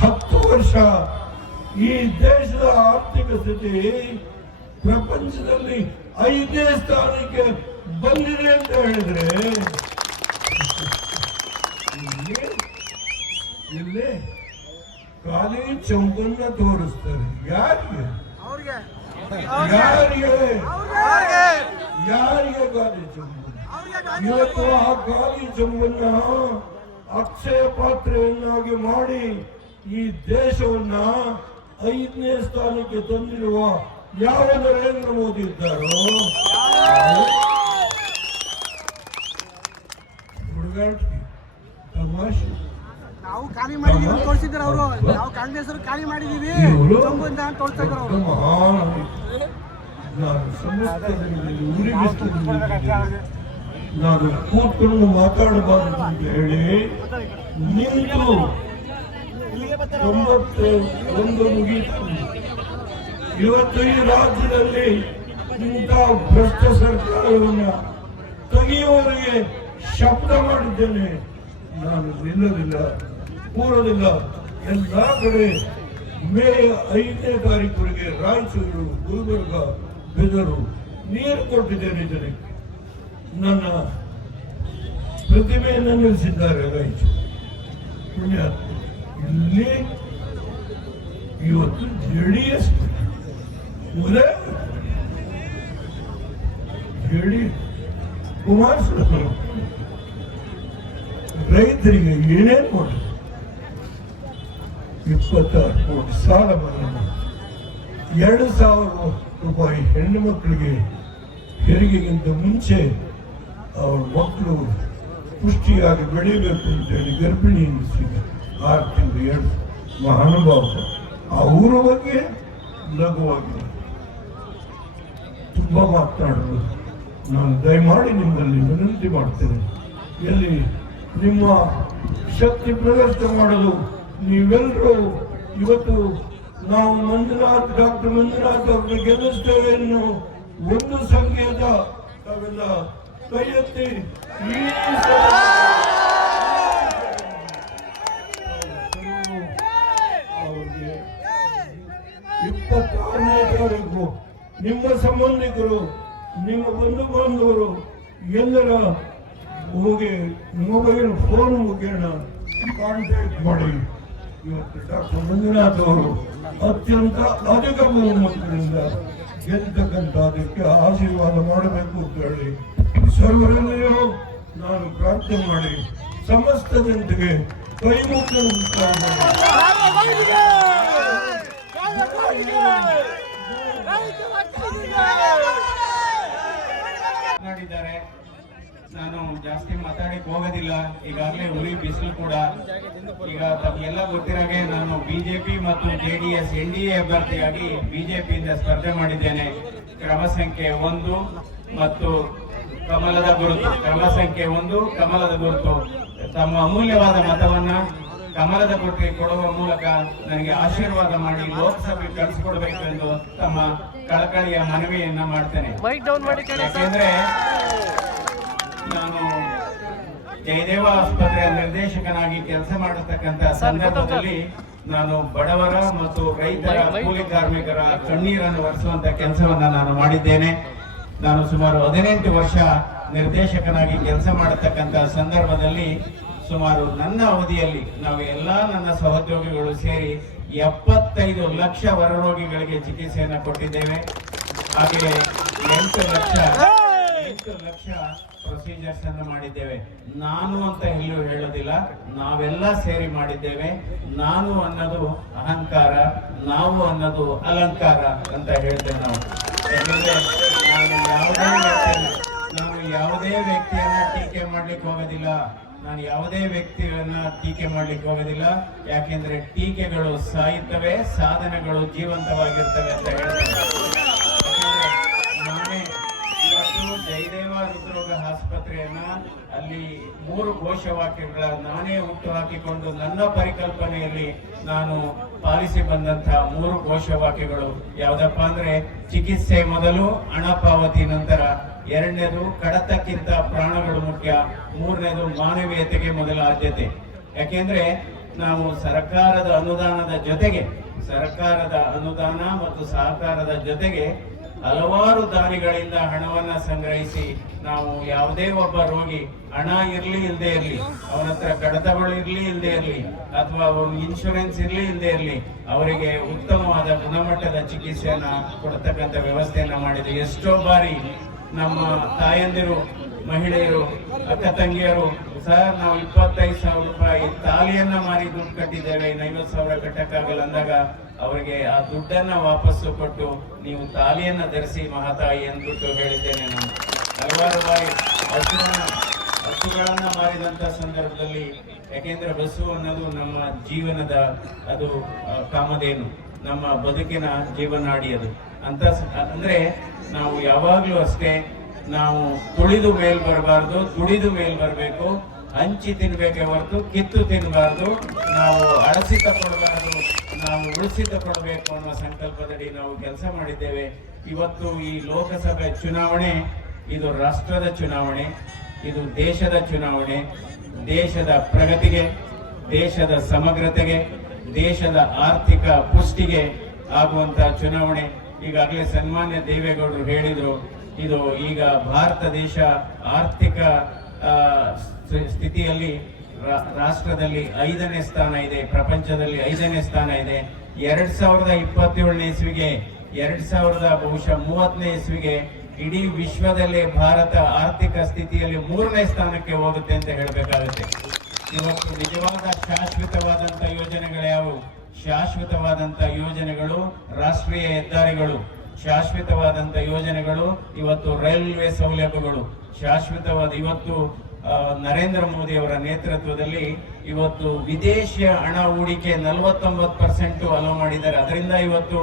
2010 ವರ್ಷ ಈ ದೇಶದ ಆರ್ಥಿಕ ಸ್ಥಿತಿ ಪ್ರಪಂಚದಲ್ಲಿ 5ನೇ ಸ್ಥಾನಕ್ಕೆ ಬಂದಿದೆ ಅಂತ ಹೇಳಿದ್ರೆ ಇಲ್ಲಿ ಖಾಲಿ ಚೌಕನ್ನ ತೋರಿಸ್ತಾರೆ. ಯಾರಿಗೆ ಖಾಲಿ ಚೌಕ? ಇವತ್ತು ಆ ಖಾಲಿ ಚೌಕನ್ನ ಅಕ್ಷಯ ಪಾತ್ರೆಯನ್ನಾಗಿ ಮಾಡಿ ಈ ದೇಶವನ್ನ 5ನೇ ಸ್ಥಾನಕ್ಕೆ ತಂದಿರುವ ಯಾವ ನರೇಂದ್ರ ಮೋದಿ ಇದ್ದಾರೋ ತಮಾಷೆ. ನಾವು ಖಾಲಿ ಮಾಡಿದೀವಿ ಅಂತ ತೋರಿಸಿದ್ರು ಅವರು. ನಾವು ಕಾಂಗ್ರೆಸ್ ಖಾಲಿ ಮಾಡಿದೀವಿ ಅಂತ ತೋರಿಸ್ತಾ ಇದ್ರು ಅವರು. ನಾನು ಕೂತ್ಕೊಂಡು ಮಾತಾಡಬಾರದು ಅಂತ ಹೇಳಿ ನಿಂತು 91 ಮುಗಿಯಿತು. ಇವತ್ತು ಈ ರಾಜ್ಯದಲ್ಲಿ ಇಂಥ ಭ್ರಷ್ಟ ಸರ್ಕಾರವನ್ನ ತೆಗೆಯುವವರಿಗೆ ಶಬ್ದ ಮಾಡಿದ್ದೇನೆ. ನಾನು ನಿಲ್ಲಲಿಲ್ಲ, ಕೂರೋದಿಲ್ಲ. ಎಲ್ಲ ಕಡೆ ಮೇ 5ನೇ ತಾರೀಕುವರೆಗೆ ರಾಯಚೂರು, ಗುಲ್ಬರ್ಗ, ಬೆದರು ನೀರು ಕೊಟ್ಟಿದ್ದೇನೆ ಜನಕ್ಕೆ. ನನ್ನ ಪ್ರತಿಮೆಯನ್ನು ನಿಲ್ಲಿಸಿದ್ದಾರೆ ರಾಯಚೂರು ಪುಣ್ಯಾತ್ಮ. ಇಲ್ಲಿ ಇವತ್ತು JDS ಕುಮಾರಸ್ವಾಮಿ ರೈತರಿಗೆ ಏನೇನು ಮಾಡಿ 26 ಕೋಟಿ ಸಾಲ ಮನ್ನಾ, 2,000 ರೂಪಾಯಿ ಹೆಣ್ಣು ಮಕ್ಕಳಿಗೆ ಹೆರಿಗೆಗಿಂತ ಮುಂಚೆ ಅವ್ರ ಮಕ್ಕಳು ಪುಷ್ಟಿಯಾಗಿ ಬೆಳೀಬೇಕು ಅಂತೇಳಿ ಗರ್ಭಿಣಿ 6 ತಿಂಗಳು 2 ಮಹಾನುಭಾವ. ಅವರ ಬಗ್ಗೆ ಲಘುವಾಗಿ ತುಂಬಾ ಮಾತನಾಡಲು ನಾನು ದಯಮಾಡಿ ನಿಮ್ಮಲ್ಲಿ ವಿನಂತಿ ಮಾಡ್ತೇನೆ. ಎಲ್ಲಿ ನಿಮ್ಮ ಶಕ್ತಿ ಪ್ರದರ್ಶನ ಮಾಡಲು ನೀವೆಲ್ಲರೂ ಇವತ್ತು ನಾವು ಡಾಕ್ಟರ್ ಮಂಜುನಾಥ್ ಅವ್ರನ್ನ ಗೆಲ್ಲಿಸ್ತೇವೆ ಅನ್ನೋ ಒಂದು ಸಂಕೇತ ತಾವೆಲ್ಲ ಕೈ ಎತ್ತಿ ಅವ್ರಿಗೆ 26ನೇ ತಾರೀಕು ನಿಮ್ಮ ಸಂಬಂಧಿಕರು, ನಿಮ್ಮ ಬಂಧು ಬಾಂಧವರು ಎಲ್ಲರ ಹೋಗಿ ಮೊಬೈಲ್ ಫೋನ್ ಮುಖೇನ ಕಾಂಟ್ಯಾಕ್ಟ್ ಮಾಡಿ. ಇವತ್ತು ಡಾಕ್ಟರ್ ಮಂಜುನಾಥ್ ಅವರು ಅತ್ಯಂತ ಅಧಿಕ ಬಹುಮತಗಳಿಂದ ಗೆದ್ದಕ್ಕಂಥದಕ್ಕೆ ಆಶೀರ್ವಾದ ಮಾಡಬೇಕು ಅಂತ ಹೇಳಿ ಸರ್ವರಲ್ಲಿಯೂ ನಾನು ಪ್ರಾರ್ಥನೆ ಮಾಡಿ ಸಮಸ್ತ ಜನತೆಗೆ ಕೈ ಮುಗಿದು ಮಾತನಾಡಿದ್ದಾರೆ. ನಾನು ಜಾಸ್ತಿ ಮಾತಾಡಕ್ಕೆ ಹೋಗೋದಿಲ್ಲ. ಈಗಾಗಲೇ ಹುಲಿ ಬಿಸಿಲು ಕೂಡ. ಈಗ ತಮಗೆಲ್ಲ ಗೊತ್ತಿರಾಗೆ ನಾನು ಬಿಜೆಪಿ ಮತ್ತು JDS NDA ಅಭ್ಯರ್ಥಿಯಾಗಿ ಬಿಜೆಪಿಯಿಂದ ಸ್ಪರ್ಧೆ ಮಾಡಿದ್ದೇನೆ. ಕ್ರಮ ಸಂಖ್ಯೆ 1 ಮತ್ತು ಕಮಲದ ಗುರುತು. ಕ್ರಮ ಸಂಖ್ಯೆ 1 ಕಮಲದ ಗುರುತು. ತಮ್ಮ ಅಮೂಲ್ಯವಾದ ಮತವನ್ನ ಕಮಲದ ಗುರುತಿಗೆ ಕೊಡುವ ಮೂಲಕ ನನಗೆ ಆಶೀರ್ವಾದ ಮಾಡಿ ಲೋಕಸಭೆಗೆ ಕಳಿಸಿಕೊಡ್ಬೇಕು ಎಂದು ತಮ್ಮ ಕಳಕಳಿಯ ಮನವಿಯನ್ನ ಮಾಡ್ತೇನೆ. ಯಾಕೆಂದ್ರೆ ನಾನು ಜಯದೇವ ಆಸ್ಪತ್ರೆಯ ನಿರ್ದೇಶಕನಾಗಿ ಕೆಲಸ ಮಾಡತಕ್ಕಂತ ಸಂದರ್ಭದಲ್ಲಿ ನಾನು ಬಡವರ ಮತ್ತು ರೈತರ ಕೂಲಿ ಕಾರ್ಮಿಕರ ಕಣ್ಣೀರನ್ನು ಒರೆಸುವಂತ ಕೆಲಸವನ್ನ ನಾನು ಮಾಡಿದ್ದೇನೆ. ನಾನು ಸುಮಾರು 18 ವರ್ಷ ನಿರ್ದೇಶಕನಾಗಿ ಕೆಲಸ ಮಾಡತಕ್ಕಂತ ಸಂದರ್ಭದಲ್ಲಿ ಸುಮಾರು ನನ್ನ ಅವಧಿಯಲ್ಲಿ ನಾವು ಎಲ್ಲಾ ನನ್ನ ಸಹೋದ್ಯೋಗಿಗಳು ಸೇರಿ 75 ಲಕ್ಷ ಹೊರರೋಗಿಗಳಿಗೆ ಚಿಕಿತ್ಸೆಯನ್ನು ಕೊಟ್ಟಿದ್ದೇವೆ. ಹಾಗೆ 8 ಲಕ್ಷ ಪ್ರೊಸೀಜರ್ಸ್ ಅನ್ನು ಮಾಡಿದ್ದೇವೆ. ನಾನು ಅಂತ ಎಲ್ಲೂ ಹೇಳೋದಿಲ್ಲ, ನಾವೆಲ್ಲ ಸೇರಿ ಮಾಡಿದ್ದೇವೆ. ನಾನು ಅನ್ನೋದು ಅಹಂಕಾರ, ನಾವು ಅನ್ನೋದು ಅಲಂಕಾರ ಅಂತ ಹೇಳ್ತೇವೆ ನಾವು. ಯಾಕಂದ್ರೆ ನಾನು ಯಾವುದೇ ವ್ಯಕ್ತಿಯನ್ನ ಟೀಕೆ ಮಾಡ್ಲಿಕ್ಕೆ ಹೋಗೋದಿಲ್ಲ. ನಾನು ಯಾವುದೇ ವ್ಯಕ್ತಿಯನ್ನ ಟೀಕೆ ಮಾಡ್ಲಿಕ್ಕೆ ಹೋಗೋದಿಲ್ಲ. ಯಾಕೆಂದ್ರೆ ಟೀಕೆಗಳು ಸಾಯುತ್ತವೆ, ಸಾಧನೆಗಳು ಜೀವಂತವಾಗಿರ್ತವೆ ಅಂತ ಹೇಳ್ತೇನೆ. ನಾನೇ ಇವತ್ತು ಜಯದೇವ ಹೃದ್ರೋಗ ಆಸ್ಪತ್ರೆಯನ್ನ ಅಲ್ಲಿ 3 ಘೋಷವಾಕ್ಯಗಳ ನಾನೇ ಹುಟ್ಟು ಹಾಕಿಕೊಂಡು ನನ್ನ ಪರಿಕಲ್ಪನೆಯಲ್ಲಿ ನಾನು ಪಾಲಿಸಿ ಬಂದಂತಹ 3 ಘೋಷವಾಕ್ಯಗಳು ಯಾವ್ದಪ್ಪ ಅಂದ್ರೆ, ಚಿಕಿತ್ಸೆ ಮೊದಲು, ಹಣ ಪಾವತಿ ನಂತರ, 2ನೇದು ಕಡತಕ್ಕಿಂತ ಪ್ರಾಣಗಳು ಮುಖ್ಯ, 3ನೇದು ಮಾನವೀಯತೆಗೆ ಮೊದಲ ಆದ್ಯತೆ. ಯಾಕೆಂದ್ರೆ ನಾವು ಸರ್ಕಾರದ ಅನುದಾನದ ಜೊತೆಗೆ ಸರ್ಕಾರದ ಅನುದಾನ ಮತ್ತು ಸಹಕಾರದ ಜೊತೆಗೆ ಹಲವಾರು ದಾನಿಗಳಿಂದ ಹಣವನ್ನ ಸಂಗ್ರಹಿಸಿ ನಾವು ಯಾವುದೇ ಒಬ್ಬ ರೋಗಿ ಹಣ ಇರ್ಲಿ ಇಲ್ಲದೆ ಇರ್ಲಿ, ಅವನ ಹತ್ರ ಕಡತಗಳು ಇರ್ಲಿ ಇಲ್ಲದೆ ಇರ್ಲಿ, ಅಥವಾ ಇನ್ಶೂರೆನ್ಸ್ ಇರ್ಲಿ ಇಲ್ಲದೆ ಇರ್ಲಿ, ಅವರಿಗೆ ಉತ್ತಮವಾದ ಗುಣಮಟ್ಟದ ಚಿಕಿತ್ಸೆಯನ್ನ ಕೊಡ್ತಕ್ಕಂಥ ವ್ಯವಸ್ಥೆಯನ್ನ ಮಾಡಿದೆ. ಎಷ್ಟೋ ಬಾರಿ ನಮ್ಮ ತಾಯಂದಿರು, ಮಹಿಳೆಯರು, ಅಕ್ಕ ತಂಗಿಯರು, ಸರ್ ನಾವು 25,000 ರೂಪಾಯಿ ತಾಲಿಯನ್ನ ಮಾರಿ ದುಡ್ಡು ಕಟ್ಟಿದ್ದೇವೆ, 50,000 ಕಟ್ಟಕ್ಕಾಗಲ್ಲ ಅಂದಾಗ ಅವರಿಗೆ ಆ ದುಡ್ಡನ್ನ ವಾಪಸ್ಸು ಕೊಟ್ಟು ನೀವು ತಾಲಿಯನ್ನ ಧರಿಸಿ ಮಹಾತಾಯಿ ಅಂದ್ಬಿಟ್ಟು ಹೇಳಿದ್ದೇನೆ. ನಾನು ಹಲವಾರು ಬಾರಿ ಹಸುಗಳನ್ನ ಮಾರಿದಂತ ಸಂದರ್ಭದಲ್ಲಿ, ಯಾಕೆಂದ್ರೆ ಹಸು ಅನ್ನೋದು ನಮ್ಮ ಜೀವನದ ಅದು ಕಾಮಧೇನು, ನಮ್ಮ ಬದುಕಿನ ಜೀವನಾಡಿ ಅದು ಅಂತ. ಅಂದ್ರೆ ನಾವು ಯಾವಾಗ್ಲೂ ಅಷ್ಟೇ, ನಾವು ತುಳಿದು ಮೇಲ್ ಬರಬಾರ್ದು, ತುಳಿದು ಮೇಲ್ ಬರಬೇಕು, ಹಂಚಿ ತಿನ್ಬೇಕೆ ಹೊರತು ಕಿತ್ತು ತಿನ್ನಬಾರ್ದು, ನಾವು ಅಳಸಿ ತಗೊಳ್ಬಾರ್ದು, ನಾವು ಉಳಿಸಿ ತಗೊಳ್ಬೇಕು ಅನ್ನೋ ಸಂಕಲ್ಪದಡಿ ನಾವು ಕೆಲಸ ಮಾಡಿದ್ದೇವೆ. ಇವತ್ತು ಈ ಲೋಕಸಭೆ ಚುನಾವಣೆ ಇದು ರಾಷ್ಟ್ರದ ಚುನಾವಣೆ, ಇದು ದೇಶದ ಚುನಾವಣೆ. ದೇಶದ ಪ್ರಗತಿಗೆ, ದೇಶದ ಸಮಗ್ರತೆಗೆ, ದೇಶದ ಆರ್ಥಿಕ ಪುಷ್ಟಿಗೆ ಆಗುವಂತ ಚುನಾವಣೆ. ಈಗಾಗಲೇ ಸನ್ಮಾನ್ಯ ದೇವೇಗೌಡರು ಹೇಳಿದ್ರು, ಇದು ಈಗ ಭಾರತ ದೇಶ ಆರ್ಥಿಕ ಸ್ಥಿತಿಯಲ್ಲಿ ರಾಷ್ಟ್ರದಲ್ಲಿ 5ನೇ ಸ್ಥಾನ ಇದೆ, ಪ್ರಪಂಚದಲ್ಲಿ 5ನೇ ಸ್ಥಾನ ಇದೆ. 2027ನೇ ಇಸ್ವಿಗೆ, 2030ನೇ ಇಸ್ವಿಗೆ ಇಡೀ ವಿಶ್ವದಲ್ಲೇ ಭಾರತ ಆರ್ಥಿಕ ಸ್ಥಿತಿಯಲ್ಲಿ 3ನೇ ಸ್ಥಾನಕ್ಕೆ ಹೋಗುತ್ತೆ ಅಂತ ಹೇಳಬೇಕಾಗುತ್ತೆ. ಇವತ್ತು ನಿಜವಾದ ಶಾಶ್ವತವಾದಂತ ಯೋಜನೆಗಳು ಯಾವುವು? ಶಾಶ್ವತವಾದಂತ ಯೋಜನೆಗಳು ರಾಷ್ಟ್ರೀಯ ಹೆದ್ದಾರಿಗಳು, ಶಾಶ್ವತವಾದಂತ ಯೋಜನೆಗಳು ಇವತ್ತು ರೈಲ್ವೆ ಸೌಲಭ್ಯಗಳು, ಶಾಶ್ವತವಾದ ಇವತ್ತು ನರೇಂದ್ರ ಮೋದಿ ಅವರ ನೇತೃತ್ವದಲ್ಲಿ ಇವತ್ತು ವಿದೇಶಿಯ ಹಣ ಹೂಡಿಕೆ 49% ಅಲೋ ಮಾಡಿದ್ದಾರೆ. ಅದರಿಂದ ಇವತ್ತು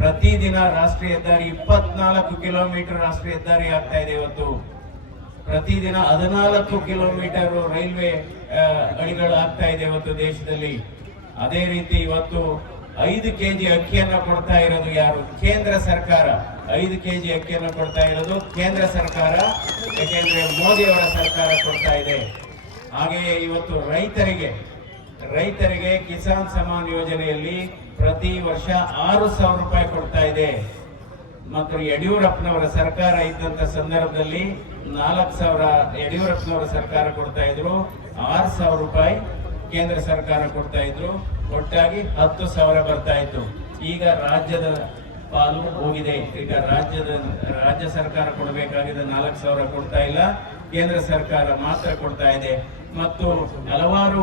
ಪ್ರತಿದಿನ ರಾಷ್ಟ್ರೀಯ ಹೆದ್ದಾರಿ 24 ಕಿಲೋಮೀಟರ್ ರಾಷ್ಟ್ರೀಯ ಹೆದ್ದಾರಿ ಆಗ್ತಾ ಇದೆ. ಇವತ್ತು ಪ್ರತಿದಿನ 14 ಕಿಲೋಮೀಟರ್ ರೈಲ್ವೆ ಹಳಿಗಳು ಆಗ್ತಾ ಇದೆ ಇವತ್ತು ದೇಶದಲ್ಲಿ. ಅದೇ ರೀತಿ ಇವತ್ತು 5 kg ಅಕ್ಕಿಯನ್ನ ಕೊಡ್ತಾ ಇರೋದು ಯಾರು? ಕೇಂದ್ರ ಸರ್ಕಾರ. 5 kg ಅಕ್ಕಿಯನ್ನು ಕೊಡ್ತಾ ಇರೋದು ಕೇಂದ್ರ ಸರ್ಕಾರ, ಯಾಕೆಂದ್ರೆ ಮೋದಿ ಅವರ ಸರ್ಕಾರ ಕೊಡ್ತಾ ಇದೆ. ಹಾಗೆಯೇ ಇವತ್ತು ರೈತರಿಗೆ ಕಿಸಾನ್ ಸಮ್ಮಾನ್ ಯೋಜನೆಯಲ್ಲಿ ಪ್ರತಿ ವರ್ಷ 6,000 ರೂಪಾಯಿ ಕೊಡ್ತಾ ಇದೆ. ಮತ್ತು ಯಡಿಯೂರಪ್ಪನವರ ಸರ್ಕಾರ ಇದ್ದಂತ ಸಂದರ್ಭದಲ್ಲಿ 4,000 ಯಡಿಯೂರಪ್ಪನವರ ಸರ್ಕಾರ ಕೊಡ್ತಾ ಇದ್ರು, 6,000 ರೂಪಾಯಿ ಕೇಂದ್ರ ಸರ್ಕಾರ ಕೊಡ್ತಾ ಇದ್ರು, ಒಟ್ಟಾಗಿ 10,000 ಬರ್ತಾ ಇತ್ತು. ಈಗ ರಾಜ್ಯದ ಪಾಲು ಹೋಗಿದೆ. ಈಗ ರಾಜ್ಯ ಸರ್ಕಾರ ಕೊಡಬೇಕಾಗಿದ್ದ 4,000 ಕೊಡ್ತಾ ಇಲ್ಲ, ಕೇಂದ್ರ ಸರ್ಕಾರ ಮಾತ್ರ ಕೊಡ್ತಾ ಇದೆ. ಮತ್ತು ಹಲವಾರು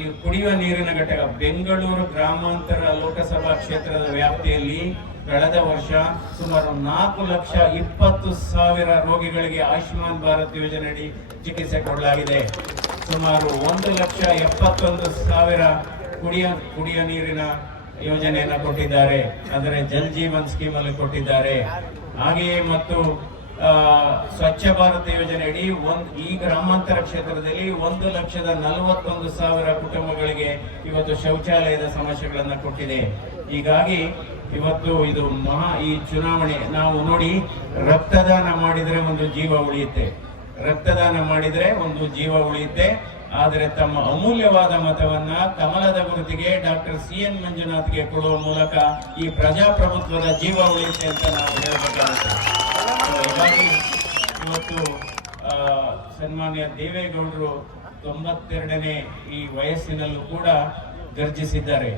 ಈ ಕುಡಿಯುವ ನೀರಿನ ಘಟಕ ಬೆಂಗಳೂರು ಗ್ರಾಮಾಂತರ ಲೋಕಸಭಾ ಕ್ಷೇತ್ರದ ವ್ಯಾಪ್ತಿಯಲ್ಲಿ ಕಳೆದ ವರ್ಷ ಸುಮಾರು 4,20,000 ರೋಗಿಗಳಿಗೆ ಆಯುಷ್ಮಾನ್ ಭಾರತ್ ಯೋಜನೆಯಡಿ ಚಿಕಿತ್ಸೆ ಕೊಡಲಾಗಿದೆ. ಸುಮಾರು 1,71,000 ಕುಡಿಯ ನೀರಿನ ಯೋಜನೆಯನ್ನು ಕೊಟ್ಟಿದ್ದಾರೆ, ಅಂದರೆ ಜಲ್ ಜೀವನ್ ಸ್ಕೀಮ್ ಅಲ್ಲಿ ಕೊಟ್ಟಿದ್ದಾರೆ. ಹಾಗೆಯೇ ಮತ್ತು ಸ್ವಚ್ಛ ಭಾರತ ಯೋಜನೆಯಡಿ ಈ ಗ್ರಾಮಾಂತರ ಕ್ಷೇತ್ರದಲ್ಲಿ 1,41,000 ಕುಟುಂಬಗಳಿಗೆ ಇವತ್ತು ಶೌಚಾಲಯದ ಸಮಸ್ಯೆಗಳನ್ನ ಕೊಟ್ಟಿದೆ. ಹೀಗಾಗಿ ಇವತ್ತು ಇದು ಈ ಚುನಾವಣೆ ನಾವು ನೋಡಿ, ರಕ್ತದಾನ ಮಾಡಿದ್ರೆ ಒಂದು ಜೀವ ಉಳಿಯುತ್ತೆ, ರಕ್ತದಾನ ಮಾಡಿದ್ರೆ ಒಂದು ಜೀವ ಉಳಿಯುತ್ತೆ. ಆದರೆ ತಮ್ಮ ಅಮೂಲ್ಯವಾದ ಮತವನ್ನ ಕಮಲದ ಗುರುತಿಗೆ ಡಾಕ್ಟರ್ CN ಮಂಜುನಾಥ್ಗೆ ಕೊಡುವ ಮೂಲಕ ಈ ಪ್ರಜಾಪ್ರಭುತ್ವದ ಜೀವ ಉಳಿಯುತ್ತೆ ಅಂತ ನಾವು ಹೇಳಬೇಕಾಗುತ್ತೆ. ಹೀಗಾಗಿ ಇವತ್ತು ಸನ್ಮಾನ್ಯ ದೇವೇಗೌಡರು 92ನೇ ಈ ವಯಸ್ಸಿನಲ್ಲೂ ಕೂಡ ಗರ್ಜಿಸಿದ್ದಾರೆ.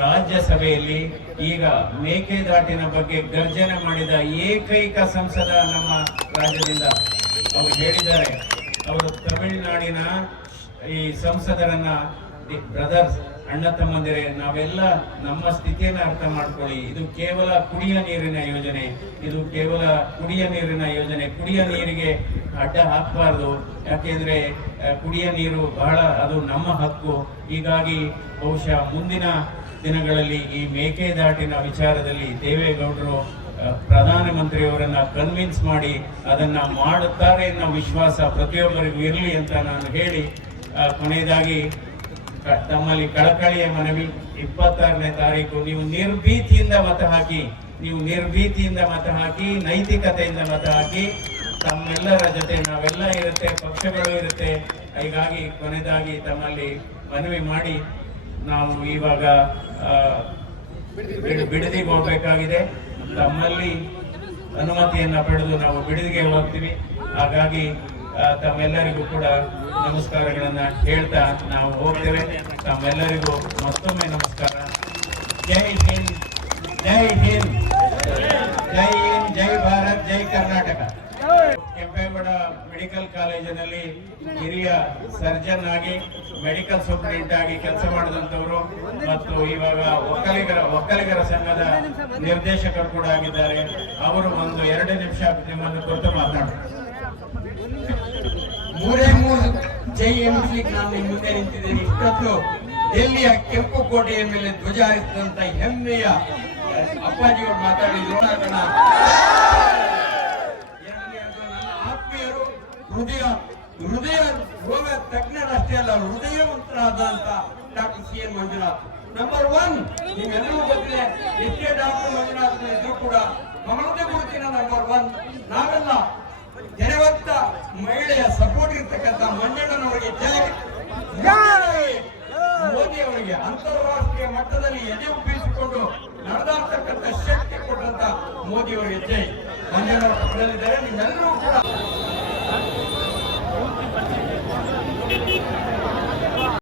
ರಾಜ್ಯಸಭೆಯಲ್ಲಿ ಈಗ ಮೇಕೆದಾಟಿನ ಬಗ್ಗೆ ಗರ್ಜನೆ ಮಾಡಿದ ಏಕೈಕ ಸಂಸದ ನಮ್ಮ ರಾಜ್ಯದಿಂದ. ಅವರು ಹೇಳಿದ್ದಾರೆ, ಅವರು ತಮಿಳುನಾಡಿನ ಈ ಸಂಸದರನ್ನ, ಬ್ರದರ್ಸ್, ಅಣ್ಣ ತಮ್ಮಂದಿರೇ, ನಾವೆಲ್ಲ ನಮ್ಮ ಸ್ಥಿತಿಯನ್ನ ಅರ್ಥ ಮಾಡ್ಕೊಳ್ಳಿ. ಇದು ಕೇವಲ ಕುಡಿಯ ನೀರಿನ ಯೋಜನೆ, ಇದು ಕೇವಲ ಕುಡಿಯ ನೀರಿನ ಯೋಜನೆ. ಕುಡಿಯ ನೀರಿಗೆ ಅಡ್ಡ ಹಾಕಬಾರ್ದು, ಯಾಕೆಂದ್ರೆ ಕುಡಿಯ ನೀರು ಬಹಳ ಅದು ನಮ್ಮ ಹಕ್ಕು. ಹೀಗಾಗಿ ಬಹುಶಃ ಮುಂದಿನ ದಿನಗಳಲ್ಲಿ ಈ ಮೇಕೆದಾಟಿನ ವಿಚಾರದಲ್ಲಿ ದೇವೇಗೌಡರು ಪ್ರಧಾನಮಂತ್ರಿಯವರನ್ನ ಕನ್ವಿನ್ಸ್ ಮಾಡಿ ಅದನ್ನ ಮಾಡುತ್ತಾರೆ ಅನ್ನೋ ವಿಶ್ವಾಸ ಪ್ರತಿಯೊಬ್ಬರಿಗೂ ಇರಲಿ ಅಂತ ನಾನು ಹೇಳಿ, ಕೊನೆಯದಾಗಿ ತಮ್ಮಲ್ಲಿ ಕಳಕಳಿಯ ಮನವಿ, 26ನೇ ತಾರೀಕು ನೀವು ನಿರ್ಭೀತಿಯಿಂದ ಮತ ಹಾಕಿ, ನೈತಿಕತೆಯಿಂದ ಮತ ಹಾಕಿ. ತಮ್ಮೆಲ್ಲರ ಜೊತೆ ನಾವೆಲ್ಲ ಇರುತ್ತೆ, ಪಕ್ಷಗಳು ಇರುತ್ತೆ. ಹೀಗಾಗಿ ಕೊನೆಯದಾಗಿ ತಮ್ಮಲ್ಲಿ ಮನವಿ ಮಾಡಿ ನಾವು ಇವಾಗ ಬಿಡದಿಗೆ ಹೋಗ್ಬೇಕಾಗಿದೆ. ತಮ್ಮಲ್ಲಿ ಅನುಮತಿಯನ್ನ ಪಡೆದು ನಾವು ಬಿಡದಿಗೆ ಹೋಗ್ತೀವಿ. ಹಾಗಾಗಿ ತಮ್ಮೆಲ್ಲರಿಗೂ ಕೂಡ ನಮಸ್ಕಾರಗಳನ್ನ ಹೇಳ್ತಾ ನಾವು ಹೋಗ್ತೇವೆ. ತಮ್ಮೆಲ್ಲರಿಗೂ ಮತ್ತೊಮ್ಮೆ ನಮಸ್ಕಾರ. ಜೈ ಹಿಂದ್, ಜೈ ಹಿಂದ್, ಜೈ ಹಿಂದ್, ಜೈ ಭಾರತ್, ಜೈ ಕರ್ನಾಟಕ. ಕೆಂಪೇಗೌಡ ಮೆಡಿಕಲ್ ಕಾಲೇಜಿನಲ್ಲಿ ಹಿರಿಯ ಸರ್ಜನ್ ಆಗಿ ಮೆಡಿಕಲ್ ಸೂಪರಿಂಟೆಂಡೆಂಟ್ ಆಗಿ ಕೆಲಸ ಮಾಡಿದಂತವರು ಮತ್ತು ಇವಾಗ ಒಕ್ಕಲಿಗರ ಸಂಘದ ನಿರ್ದೇಶಕರು ಕೂಡ ಆಗಿದ್ದಾರೆ. ಅವರು ಒಂದು 2 ನಿಮಿಷ ನಿಮ್ಮನ್ನು ಕುರಿತು ಮಾತನಾಡುತ್ತಾರೆ. ಮೂರೇ ಮೂರು ಜೈ ಎನ್ನಿಸ್ಲಿಕ್ಕೆ ನಾನು ನಿಮ್ಮ ಮುಂದೆ ನಿಂತಿದ್ದೇನೆ. ಇಷ್ಟೊತ್ತು ಡೆಲ್ಲಿಯ ಕೆಂಪು ಕೋಟೆಯ ಮೇಲೆ ಧ್ವಜ ಹಾರಿಸಿದಂತ ಹೆಮ್ಮೆಯ ಅಪ್ಪಾಜಿಯವರು ಮಾತಾಡಿದ್ರು. ನನ್ನ ಆತ್ಮೀಯರು, ಹೃದಯ ರೋಗ ತಜ್ಞರಷ್ಟೇ ಅಲ್ಲ, ಹೃದಯವಂತರಾದಂತ doctor C N Manjunath. Number 1 ನೀವೆಲ್ಲರೂ ಗೊತ್ತಿದೆ. ಎಷ್ಟೇ ಡಾಕ್ಟರ್ ಮಂಜುನಾಥ್ ಇದ್ರು ಕೂಡ ಮಮತೆ ಗುರುತಿನ ನಂಬರ್ 1. ನಾವೆಲ್ಲ ಜನವತ್ತ ಮಹಿಳೆಯ ಸಪೋರ್ಟ್ ಇರ್ತಕ್ಕಂಥ ಮಂಜಣ್ಣನವರಿಗೆ ಮೋದಿ ಅವರಿಗೆ ಅಂತಾರಾಷ್ಟ್ರೀಯ ಮಟ್ಟದಲ್ಲಿ ಎದೆ ಉಬ್ಬಿಸಿಕೊಂಡು ನಡೆದಾಡ್ತಕ್ಕಂಥ ಶಕ್ತಿ ಕೊಟ್ಟಂತ ಮೋದಿ ಅವರಿಗೆ ಜೈ. ಮಂಜಣ್ಣವರ ಪಕ್ಕದಲ್ಲಿದ್ದಾರೆ. ನಿಮ್ಮೆಲ್ಲರೂ ಕೂಡ